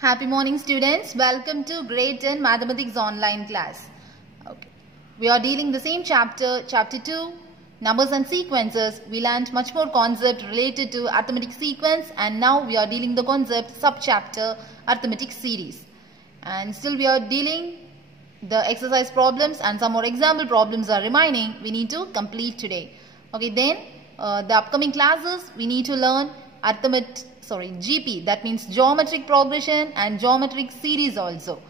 Happy morning students. Welcome to grade 10 mathematics online class. Okay. We are dealing the same chapter 2, numbers and sequences. We learned much more concept related to arithmetic sequence, and now we are dealing the concept subchapter arithmetic series. And still we are dealing the exercise problems and some more example problems are remaining. We need to complete today. Okay, then the upcoming classes we need to learn GP, that means geometric progression and geometric series also.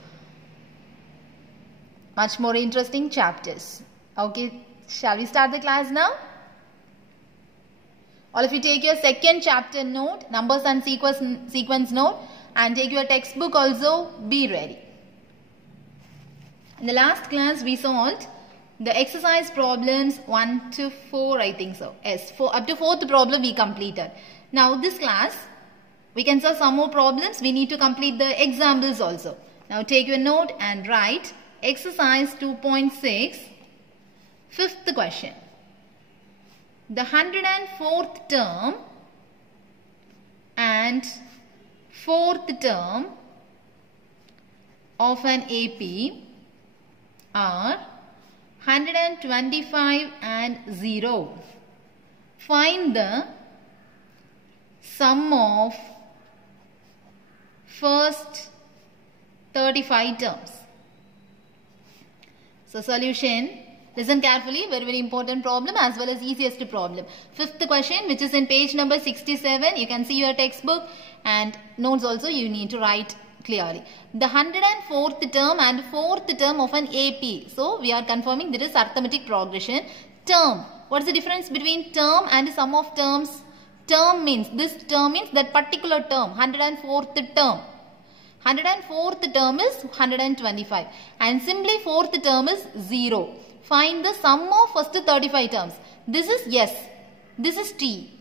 Much more interesting chapters. Okay, shall we start the class now? All of you take your second chapter note, numbers and sequence note, and take your textbook also. Be ready. In the last class we solved the exercise problems 1 to 4, I think so. Yes, up to 4th problem we completed. Now this class we can solve some more problems. We need to complete the examples also. Now take your note and write exercise 2.6, 5th question. The 104th term and 4th term of an AP are 125 and 0. Find the sum of first 35 terms. So solution, listen carefully, very important problem as well as easiest problem. 5th question, which is in page number 67. You can see your textbook and notes also you need to write clearly. The 104th term and 4th term of an AP. So we are confirming there is arithmetic progression. Term, what is the difference between term and sum of terms? Term means, this term means that particular term, 104th term. 104th term is 125 and simply 4th term is 0. Find the sum of first 35 terms. This is S, this is T,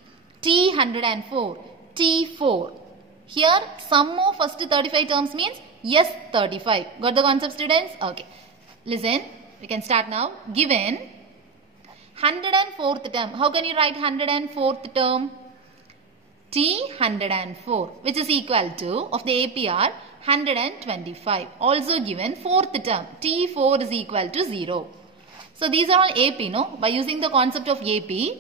T 104, T 4. Here sum of first 35 terms means S 35. Got the concept, students? Okay. Listen, we can start now. Given 104th term. How can you write 104th term? T 104, which is equal to, of the APR, 125. Also given 4th term, T4 is equal to 0. So these are all AP, no? By using the concept of AP,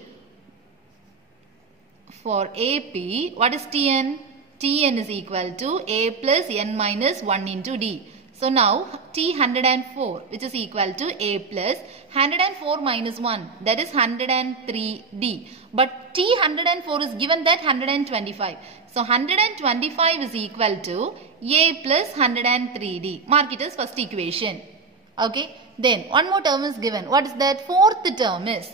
for AP, what is Tn? Tn is equal to A plus n minus 1 into D. So now T 104, which is equal to A plus 104 minus 1, that is 103D. But T 104 is given that 125. So 125 is equal to A plus 103D. Mark it as first equation. Okay. Then one more term is given. What is that? 4th term is.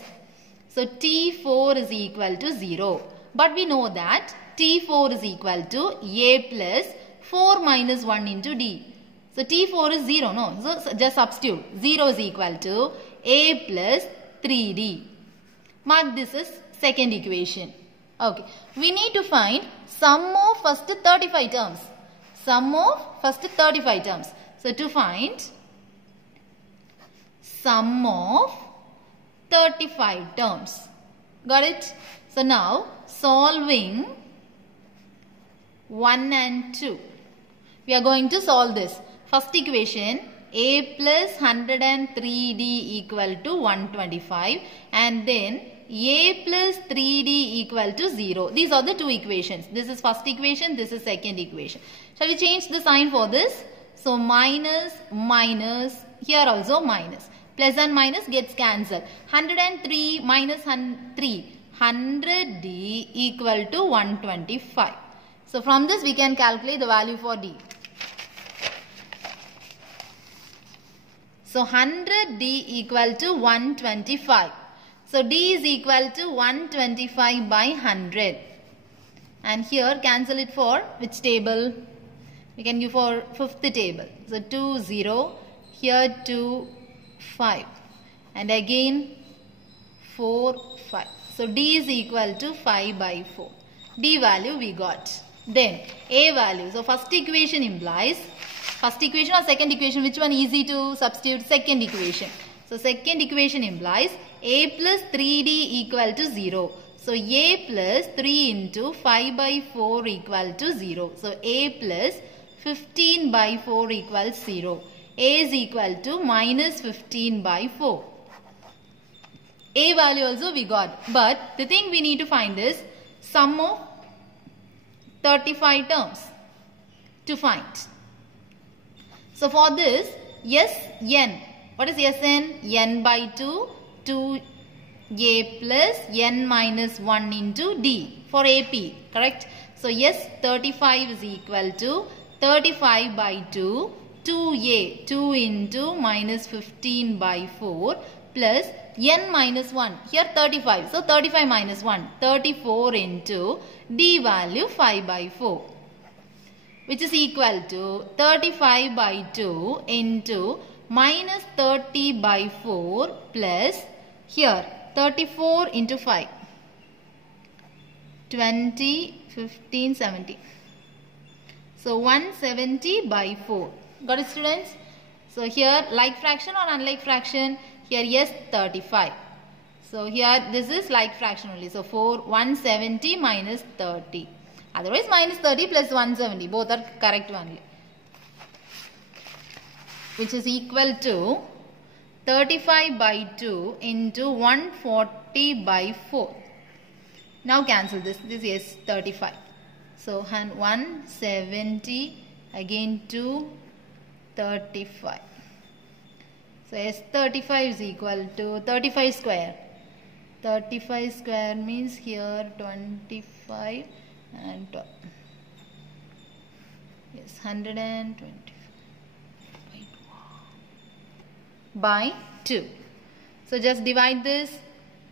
So T4 is equal to 0. But we know that T4 is equal to A plus 4 minus 1 into D. So T4 is 0, no? So just substitute. 0 is equal to A plus 3D. Mark this as second equation. Okay. We need to find sum of first 35 terms. Sum of first 35 terms. So to find sum of 35 terms. Got it? So now solving 1 and 2. We are going to solve this. First equation, A plus 103D equal to 125 and then A plus 3D equal to 0. These are the two equations. This is first equation, this is second equation. Shall we change the sign for this? So minus, minus, here also minus. Plus and minus gets cancelled. 103 minus 3, 100D equal to 125. So from this we can calculate the value for D. So 100D equal to 125. So D is equal to 125 by 100. And here cancel it for which table? We can give for 5th table. So 2, 0. Here 2, 5. And again 4, 5. So D is equal to 5 by 4. D value we got. Then A value. So first equation implies, first equation or second equation, which one easy to substitute? Second equation. So second equation implies A plus 3D equal to 0. So A plus 3 into 5 by 4 equal to 0. So A plus 15 by 4 equals 0. A is equal to minus 15 by 4. A value also we got. But the thing we need to find is sum of 35 terms to find. So for this, Sn. What is Sn? N by 2, 2a plus n minus 1 into d for AP. Correct? So S35 is equal to 35 by 2, 2a, 2 into minus 15 by 4 plus n minus 1. Here 35. So 35 minus 1. 34 into d value 5 by 4. Which is equal to 35 by 2 into minus 30 by 4 plus here 34 into 5. 20, 15, 70. So 170 by 4. Got it, students? So here like fraction or unlike fraction? Here yes 35. So here this is like fraction only. So 170 minus 30. Otherwise minus 30 plus 170. Both are correct only. Which is equal to 35 by 2 into 140 by 4. Now cancel this. This is 35. So 170 again 2 35. So S35 is equal to 35 square. 35 square means here 25 and 12. Yes, 125 by 2. So just divide this.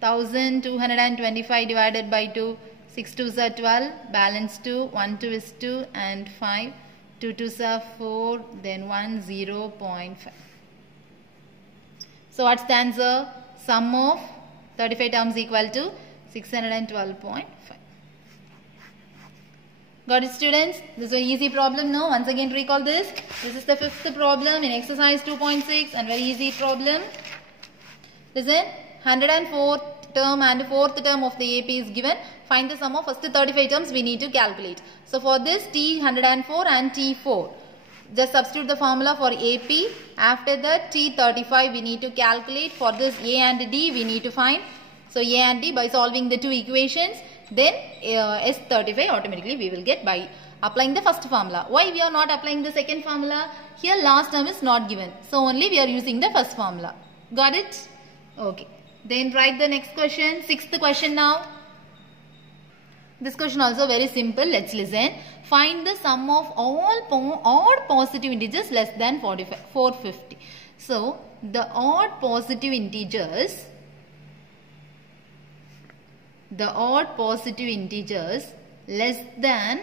1225 divided by 2. 6 2s are 12. Balance 2. 1 2 is 2 and 5. 2 2s are 4. Then 1 0.5. So what's the answer? Sum of 35 terms equal to 612.5. Got it, students? This is an easy problem now. Once again recall this. This is the fifth problem in exercise 2.6 and very easy problem. Listen, 104th term and 4th term of the AP is given. Find the sum of first 35 terms we need to calculate. So for this T104 and T4. Just substitute the formula for AP. After that T35 we need to calculate. For this A and D we need to find. So A and D by solving the two equations. Then S35 automatically we will get by applying the first formula. Why we are not applying the second formula? Here last term is not given. So only we are using the first formula. Got it? Okay. Then write the next question. Sixth question now. This question also very simple. Let's listen. Find the sum of all odd positive integers less than 450. So the odd positive integers less than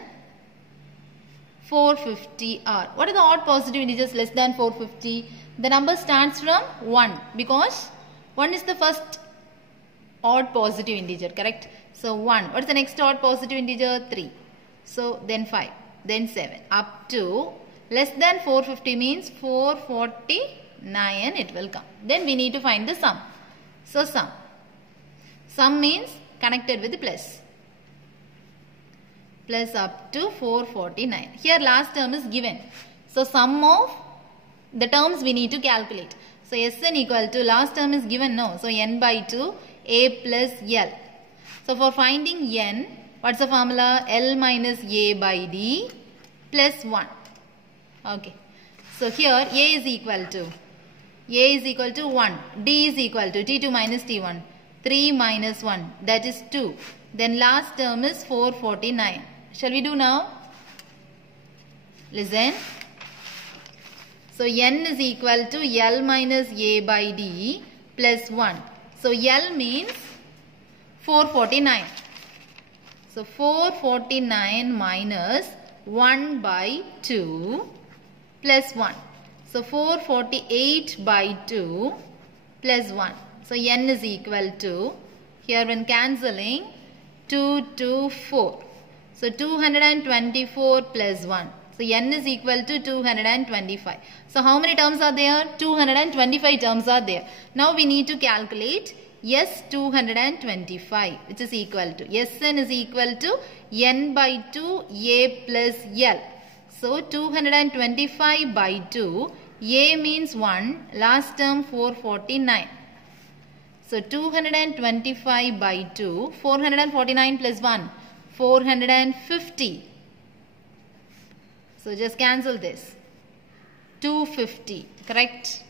450 are. What are the odd positive integers less than 450? The number starts from 1 because 1 is the first odd positive integer, correct? So 1. What is the next odd positive integer? 3. So then 5. Then 7. Up to less than 450 means 449 it will come. Then we need to find the sum. So sum. Sum means connected with the plus. Plus up to 449. Here last term is given. So sum of the terms we need to calculate. So Sn equal to last term is given no. So n by 2 a plus l. So for finding n, what's the formula? L minus a by d plus 1. Okay. So here a is equal to 1. D is equal to T2 minus T1. 3 minus 1, that is 2. Then last term is 449. Shall we do now? Listen. So n is equal to L minus a by d plus 1. So L means 449. So 449 minus 1 by 2 plus 1. So 448 by 2 plus 1. So n is equal to, here when cancelling, 2 to 4. So 224 plus 1. So n is equal to 225. So how many terms are there? 225 terms are there. Now we need to calculate S225, which is equal to, Sn is equal to n by 2 a plus l. So 225 by 2, A means 1, last term 449. So 225 by 2, 449 plus 1, 450. So just cancel this. 250, correct?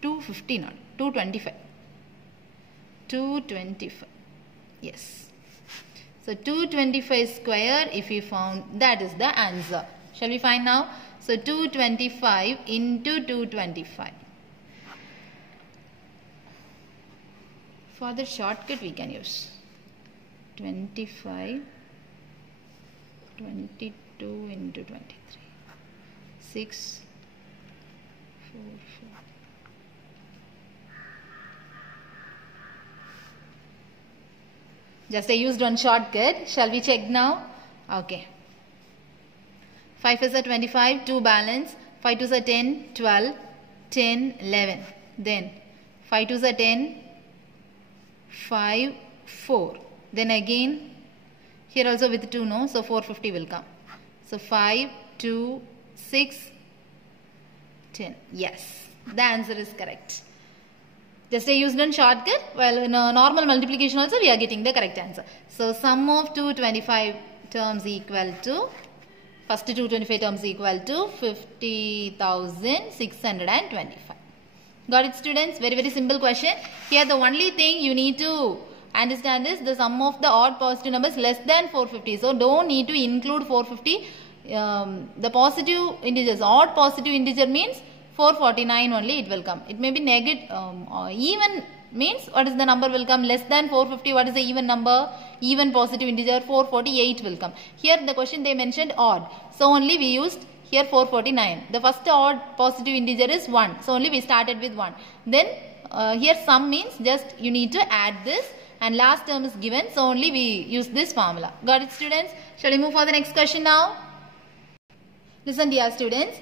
250 not, 225. 225, yes. So 225 square, if we found, that is the answer. Shall we find now? So 225 into 225. For the shortcut we can use 25, 22 into 23, 6, 4, 4. Just I used one shortcut. Shall we check now? Okay. 5 is a 25, 2 balance. 5 2 is a 10, 12, 10, 11. Then 5 2 is a 10, 5, 4. Then again, here also with 2, no? So 450 will come. So 5, 2, 6, 10. Yes, the answer is correct. Just I used one shortcut. Well, in a normal multiplication also we are getting the correct answer. So sum of 225 terms equal to, first 225 terms equal to 50,625. Got it, students? Very, very simple question. Here the only thing you need to understand is the sum of the odd positive numbers less than 450. So don't need to include 450. The positive integers, odd positive integer means 449 only it will come. It may be negative, even means what is the number will come less than 450. What is the even number? Even positive integer 448 will come. Here the question they mentioned odd. So only we used here 449. The first odd positive integer is 1. So only we started with 1. Then here sum means just you need to add this and last term is given. So only we use this formula. Got it, students? Shall we move for the next question now? Listen, dear students.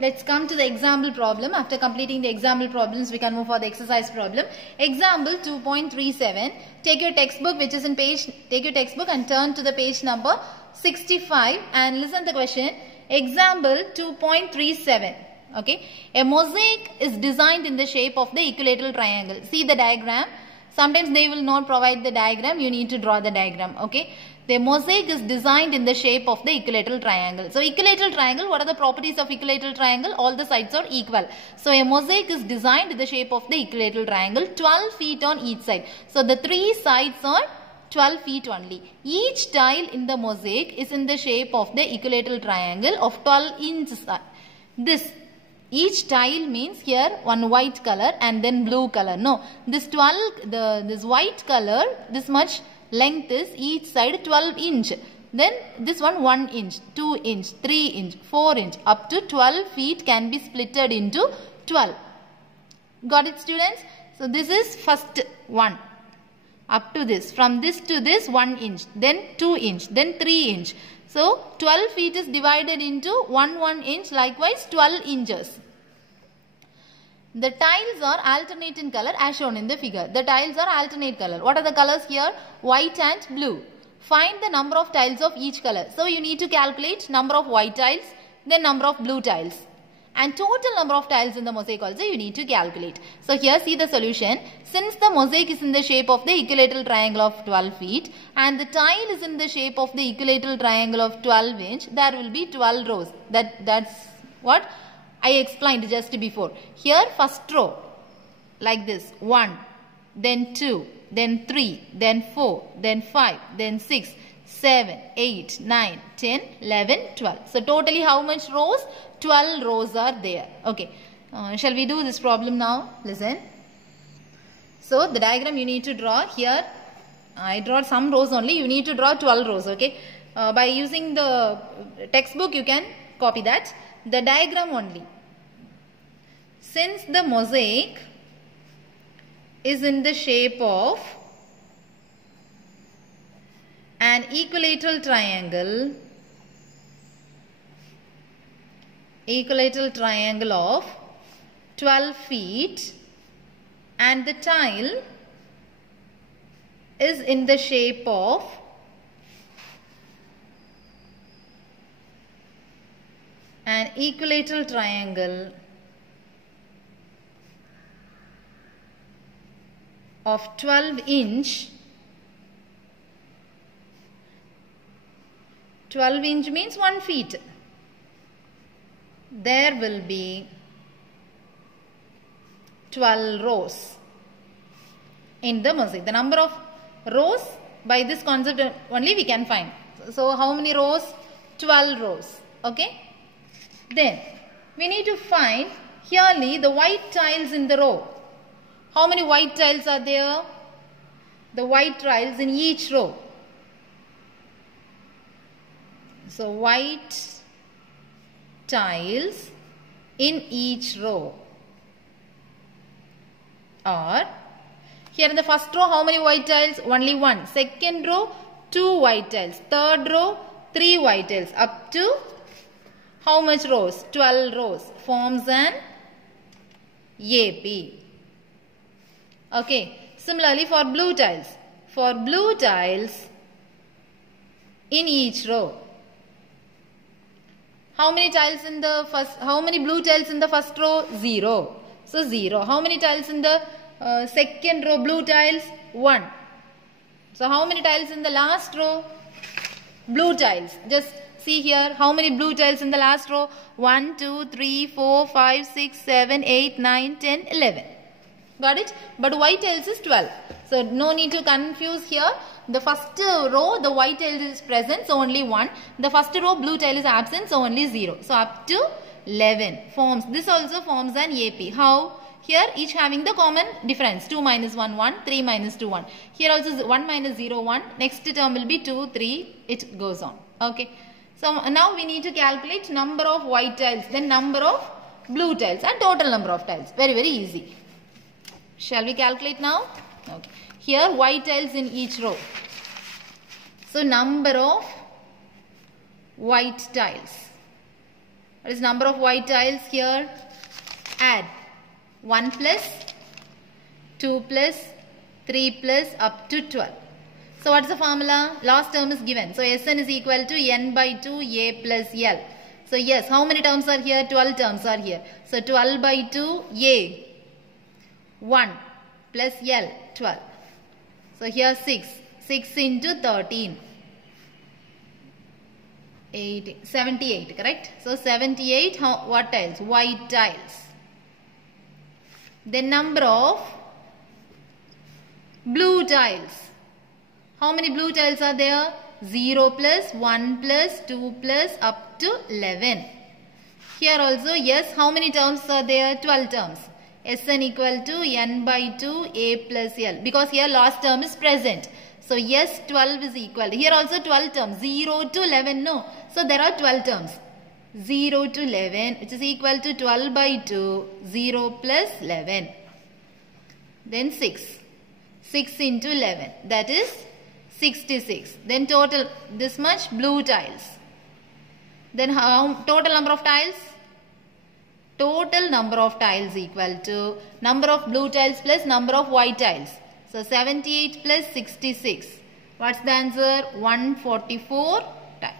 Let's come to the example problem. After completing the example problems, we can move for the exercise problem. Example 2.37. Take your textbook which is in page, take your textbook and turn to the page number 65 and listen to the question. Example 2.37. Okay. A mosaic is designed in the shape of the equilateral triangle. See the diagram. Sometimes they will not provide the diagram. You need to draw the diagram. Okay. The mosaic is designed in the shape of the equilateral triangle. So equilateral triangle, what are the properties of equilateral triangle? All the sides are equal. So a mosaic is designed in the shape of the equilateral triangle, 12 feet on each side. So the three sides are 12 feet only. Each tile in the mosaic is in the shape of the equilateral triangle of 12 inches. This each tile means here one white color and then blue color. No, this this white color, this much length is each side 12 inch. Then this one 1 inch, 2 inch, 3 inch, 4 inch up to 12 feet can be splitted into 12. Got it, students? So this is first one. Up to this. From this to this 1 inch. Then 2 inch. Then 3 inch. So 12 feet is divided into 1 inch. Likewise 12 inches. The tiles are alternate in color as shown in the figure. The tiles are alternate color. What are the colors here? White and blue. Find the number of tiles of each color. So you need to calculate number of white tiles, then number of blue tiles. And total number of tiles in the mosaic also you need to calculate. So here see the solution. Since the mosaic is in the shape of the equilateral triangle of 12 feet and the tile is in the shape of the equilateral triangle of 12 inch, there will be 12 rows. That's what I explained just before. Here first row like this, 1, then 2, then 3, then 4, then 5, then 6, 7, 8, 9, 10, 11, 12. So totally how much rows? 12 rows are there. Okay. Shall we do this problem now? Listen. So the diagram you need to draw here. I draw some rows only. You need to draw 12 rows. Okay. By using the textbook you can copy that. The diagram only. Since the mosaic is in the shape of an equilateral triangle of 12 feet and the tile is in the shape of an equilateral triangle of 12 inch. 12 inch means 1 feet. There will be 12 rows in the mosaic. The number of rows by this concept only we can find. So how many rows? 12 rows. Okay. Then we need to find herely the white tiles in the row. How many white tiles are there? The white tiles in each row. So white tiles in each row. Or here in the first row, how many white tiles? Only one. Second row, 2 white tiles. Third row, 3 white tiles. Up to how much rows? 12 rows. Forms an AP. Okay. Similarly for blue tiles. For blue tiles in each row. How many tiles in the first? How many blue tiles in the first row? 0. So 0. How many tiles in the second row? Blue tiles? 1. So how many tiles in the last row? Blue tiles. Just see here. How many blue tiles in the last row? 1, 2, 3, 4, 5, 6, 7, 8, 9, 10, 11. Got it? But white tiles is 12. So no need to confuse here. The first row, the white tile is present, so only 1. The first row, blue tile is absent, so only 0. So up to 11 forms. This also forms an AP. How? Here each having the common difference. 2 minus 1, 1. 3 minus 2, 1. Here also 1 minus 0, 1. Next term will be 2, 3. It goes on. Okay. So now we need to calculate number of white tiles, then number of blue tiles and total number of tiles. Very, very easy. Shall we calculate now? Okay. Here white tiles in each row. So number of white tiles. What is number of white tiles here? Add 1 plus 2 plus 3 plus up to 12. So what's the formula? Last term is given. So Sn is equal to n by 2 a plus L. So yes, how many terms are here? 12 terms are here. So 12 by 2 a 1 plus L 12. So here 6. 6 into 13. 78, correct? So 78, what tiles? White tiles. The number of blue tiles. How many blue tiles are there? 0 plus 1 plus 2 plus up to 11. Here also, yes, how many terms are there? 12 terms. Sn equal to n by 2 a plus L. Because here last term is present. So yes, 12 is equal. Here also 12 terms. 0 to 11, no. So there are 12 terms. 0 to 11, which is equal to 12 by 2. 0 plus 11. Then 6. 6 into 11. That is 66. Then total, this much blue tiles. Then how total number of tiles? Total number of tiles equal to number of blue tiles plus number of white tiles. So 78 plus 66. What's the answer? 144 tiles.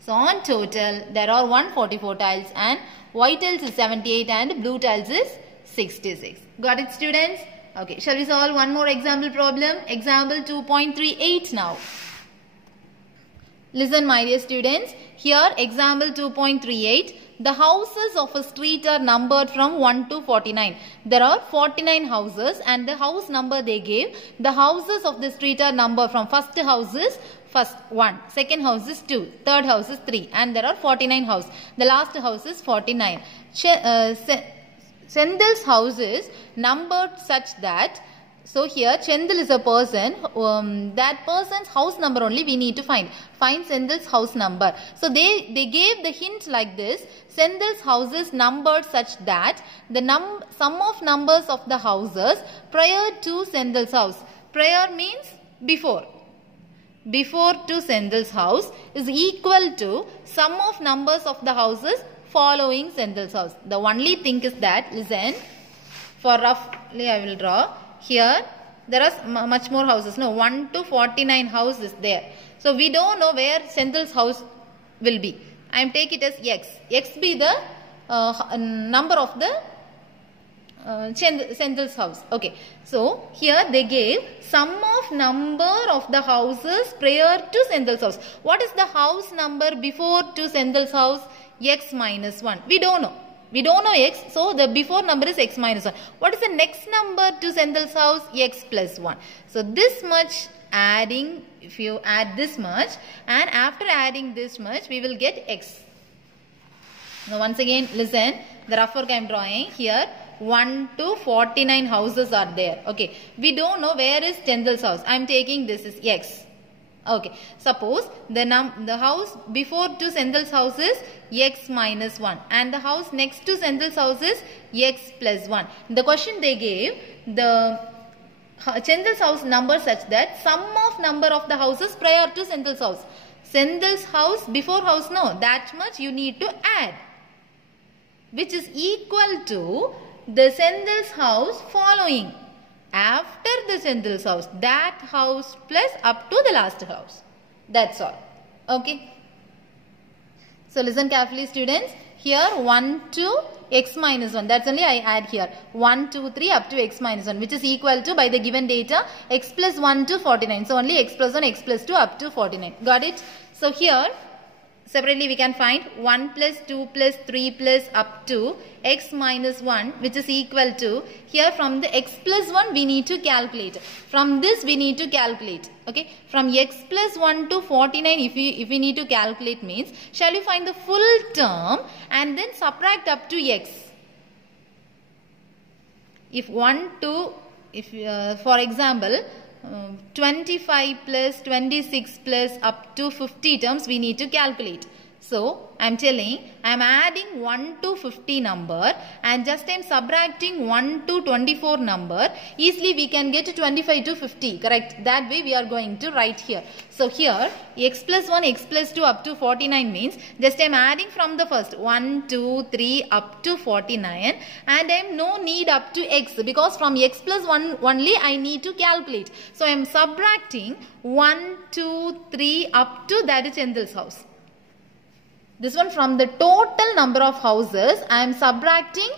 So on total there are 144 tiles and white tiles is 78 and blue tiles is 66. Got it, students? Okay, shall we solve one more example problem? Example 2.38 now. Listen my dear students. Here example 2.38. The houses of a street are numbered from 1 to 49. There are 49 houses and the house number they gave. The houses of the street are numbered from first house is first 1, second house is 2, third house is 3 and there are 49 houses. The last house is 49. Chendil's house is numbered such that, so here Chendil is a person, that person's house number only we need to find. Find Chendil's house number. So they gave the hint like this. Chendil's house is numbered such that the sum of numbers of the houses prior to Chendil's house. Prior means before. Before to Chendil's house is equal to sum of numbers of the houses following Chendil's house. The only thing is that, listen, for roughly I will draw. Here there are much more houses. No, 1 to 49 houses there. So we don't know where Chendil's house will be. I am take it as x. X be the number of the Senthil's house. Okay. So here they gave sum of number of the houses prior to Senthil's house. What is the house number before to Senthil's house? X minus 1. We don't know. We don't know x. So the before number is x minus 1. What is the next number to Senthil's house? X plus 1. So this much adding, if you add this much, and after adding this much we will get x. Now once again listen, the rough work I am drawing here. 1 to 49 houses are there. Okay. We don't know where is Senthil's house. I am taking this is x. Okay. Suppose the house before to Senthil's house is x minus 1 and the house next to Senthil's house is x plus 1. The question they gave the Senthil's house number such that sum of number of the houses prior to Senthil's house. Senthil's house before house, no, that much you need to add, which is equal to the Senthil's house following after the Senthil's house, that house plus up to the last house. That's all. Okay. So listen carefully students. Here 1 to x minus 1. That's only I add here. 1, 2, 3 up to x minus 1, which is equal to, by the given data, x plus 1 to 49. So only x plus 1, x plus 2 up to 49. Got it? So here separately we can find 1 plus 2 plus 3 plus up to x minus 1, which is equal to, here from the x plus 1 we need to calculate. From this we need to calculate. Okay. From x plus 1 to 49 if we need to calculate means, shall we find the full term and then subtract up to x. If for example 25 plus 26 plus up to 50 terms we need to calculate. So I am telling, I am adding 1 to 50 number and just I am subtracting 1 to 24 number. Easily we can get 25 to 50, correct? That way we are going to write here. So here x plus 1, x plus 2 up to 49 means just I am adding from the first 1, 2, 3 up to 49 and I am no need up to x because from x plus 1 only I need to calculate. So I am subtracting 1, 2, 3 up to that is Senthil's house. This one from the total number of houses I am subtracting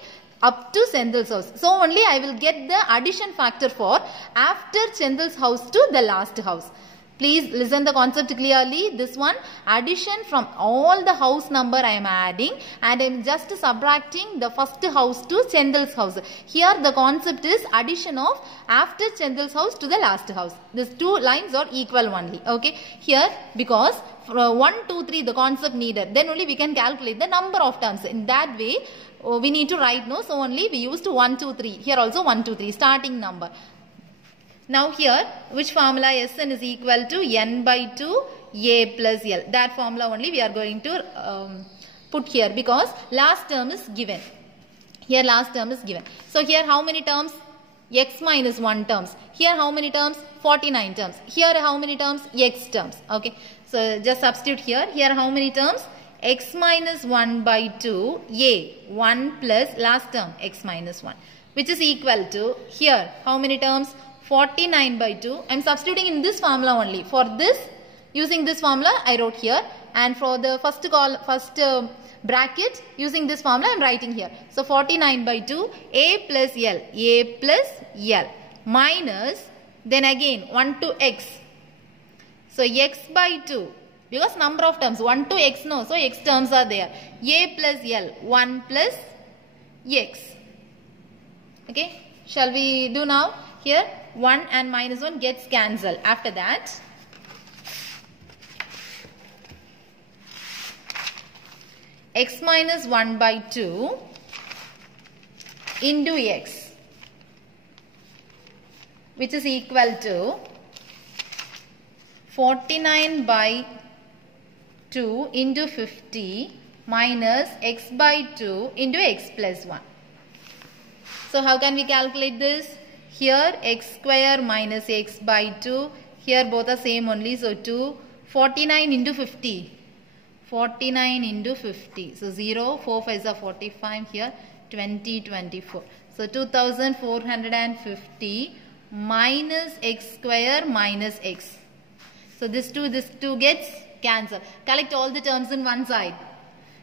up to Senthil's house. So only I will get the addition factor for after Senthil's house to the last house. Please listen the concept clearly. This one addition from all the house number I am adding and I am just subtracting the first house to Senthil's house. Here the concept is addition of after Senthil's house to the last house. These two lines are equal only. Okay. Here because 1, 2, 3 the concept needed. Then only we can calculate the number of terms. In that way we need to write no. So only we used 1, 2, 3. Here also 1, 2, 3 starting number. Now here which formula Sn is equal to n by 2 a plus l. That formula only we are going to put here because last term is given. Here last term is given. So here how many terms? X minus 1 terms. Here how many terms? 49 terms. Here how many terms? X terms. Okay. So just substitute here. Here how many terms? X minus 1 by 2 a 1 plus last term x minus 1, which is equal to here how many terms? 49 by 2. I am substituting in this formula only. For this, using this formula I wrote here, and for the first bracket using this formula I am writing here. So 49 by 2 a plus l minus then again 1 to x. So x by 2 because number of terms 1 to x no, so x terms are there. A plus l 1 plus x. Okay, shall we do now? Here 1 and minus 1 gets cancelled. After that x minus 1 by 2 into x, which is equal to 49 by 2 into 50 minus x by 2 into x plus 1. So how can we calculate this? Here x square minus x by 2. Here both are same only. So 2. 49 into 50. 49 into 50. So 0. 4 5s are 45. Here 20, 24. So 2450 minus x square minus x. So this two gets cancelled. Collect all the terms in one side.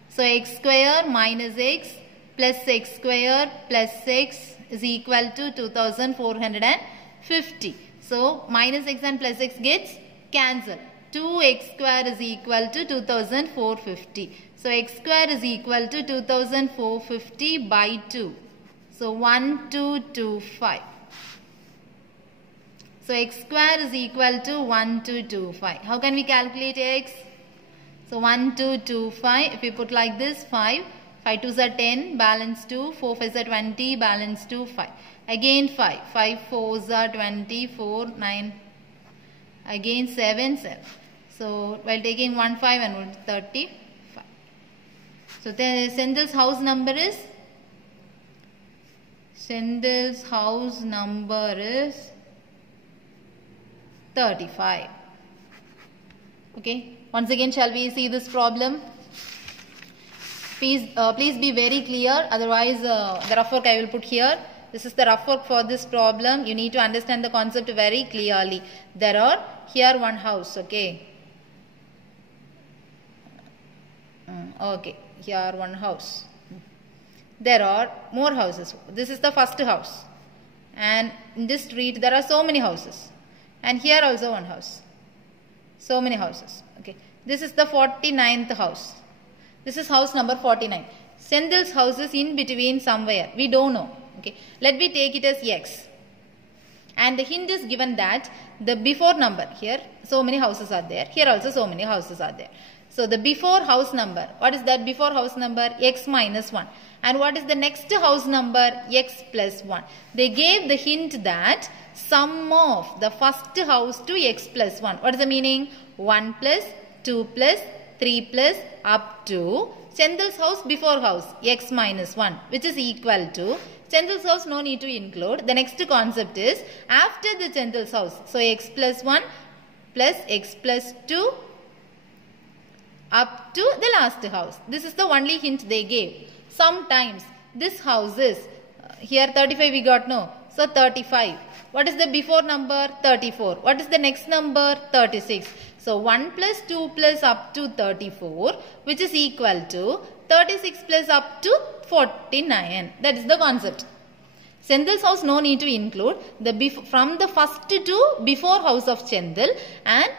So x square minus x plus x square plus x is equal to 2450. So minus x and plus x gets cancelled. 2x square is equal to 2450. So x square is equal to 2450 by 2. So 1225. So x square is equal to 1225. How can we calculate x? So 1225, if we put like this, 5. 5 2s are 10, balance 2. 4 5s are 20, balance 2, 5. Again 5. 5 4s are 20, 4, 9. Again 7, 7. So while taking 1, 5 and 35. So the Senthil's house number is? Senthil's house number is 35. Okay. Once again, shall we see this problem? Please be very clear. Otherwise, the rough work I will put here. This is the rough work for this problem. You need to understand the concept very clearly. There are here one house. Okay. Okay. Here one house. There are more houses. This is the first house. And in this street, there are so many houses. And here also one house. So many houses. Okay. This is the 49th house. This is house number 49. Senthil's house is in between somewhere. We don't know. Okay. Let me take it as x. And the hint is given that the before number here, so many houses are there. Here also so many houses are there. So the before house number, what is that before house number? X minus 1. And what is the next house number? X plus 1. They gave the hint that sum of the first house to x plus 1. What is the meaning? 1 plus 2 plus 3 plus up to Senthil's house before house x minus 1, which is equal to Senthil's house no need to include. The next concept is after the Senthil's house. So x plus 1 plus x plus 2 up to the last house. This is the only hint they gave. Sometimes this house is here 35 we got no. So 35. What is the before number? 34. What is the next number? 36. So 1 plus 2 plus up to 34, which is equal to 36 plus up to 49. That is the concept. Senthil's house no need to include the from the first to before house of Senthil and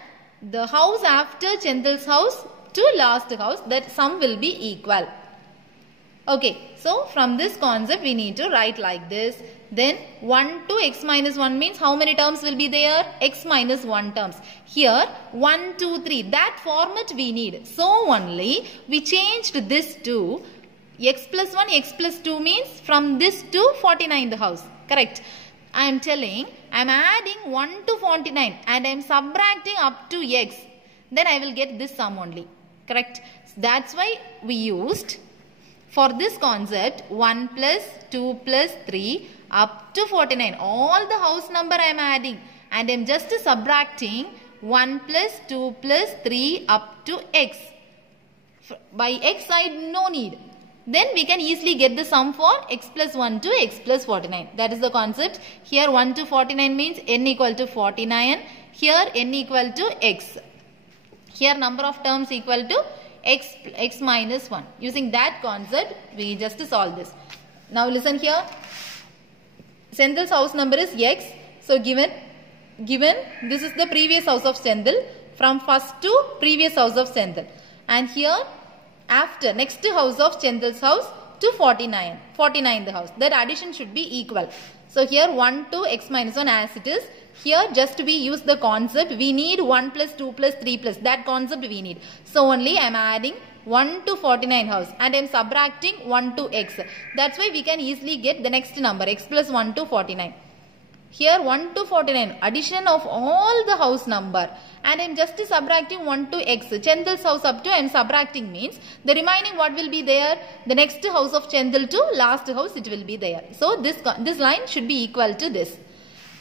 the house after Senthil's house to last house, that sum will be equal. Okay, so from this concept we need to write like this. Then 1 to x minus 1 means how many terms will be there? X minus 1 terms. Here 1, 2, 3. That format we need. So only we changed this to x plus 1, x plus 2 means from this to 49 the house. Correct. I am telling I am adding 1 to 49 and I am subtracting up to x. Then I will get this sum only. Correct. That's why we used for this concept 1 plus 2 plus 3 up to 49. All the house number I am adding and I am just subtracting 1 plus 2 plus 3 up to x. By x side no need. Then we can easily get the sum for x plus 1 to x plus 49. That is the concept. Here 1 to 49 means n equal to 49. Here n equal to x. Here number of terms equal to x minus 1. Using that concept we just solve this. Now listen here. Senthil's house number is x. So given this is the previous house of Senthil from first to previous house of Senthil. And here after next house of Senthil's house to 49 the house. That addition should be equal. So here 1 to x minus 1 as it is. Here just we use the concept. We need 1 plus 2 plus 3 plus. That concept we need. So only I am adding 1 to 49 house and I am subtracting 1 to x. That's why we can easily get the next number x plus 1 to 49. Here 1 to 49 addition of all the house number and I am just subtracting 1 to x. Senthil's house up to I am subtracting means the remaining what will be there? The next house of Senthil to last house it will be there. So this line should be equal to this.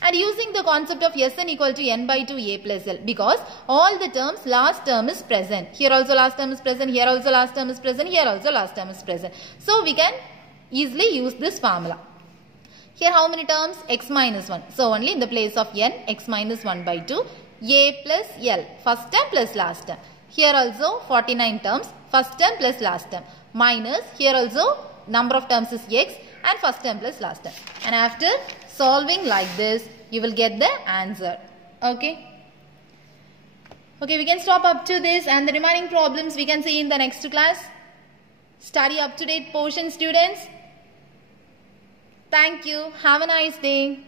And using the concept of Sn equal to n by 2 a plus l, because all the terms last term is present. Here also last term is present, here also last term is present, here also last term is present. So we can easily use this formula. Here how many terms? X minus 1. So only in the place of n, x minus 1 by 2, a plus l, first term plus last term. Here also 49 terms, first term plus last term. Minus, here also number of terms is x and first term plus last term. And after solving like this, you will get the answer. Okay. Okay, we can stop up to this, and the remaining problems we can see in the next class. Study up to date portion, students. Thank you. Have a nice day.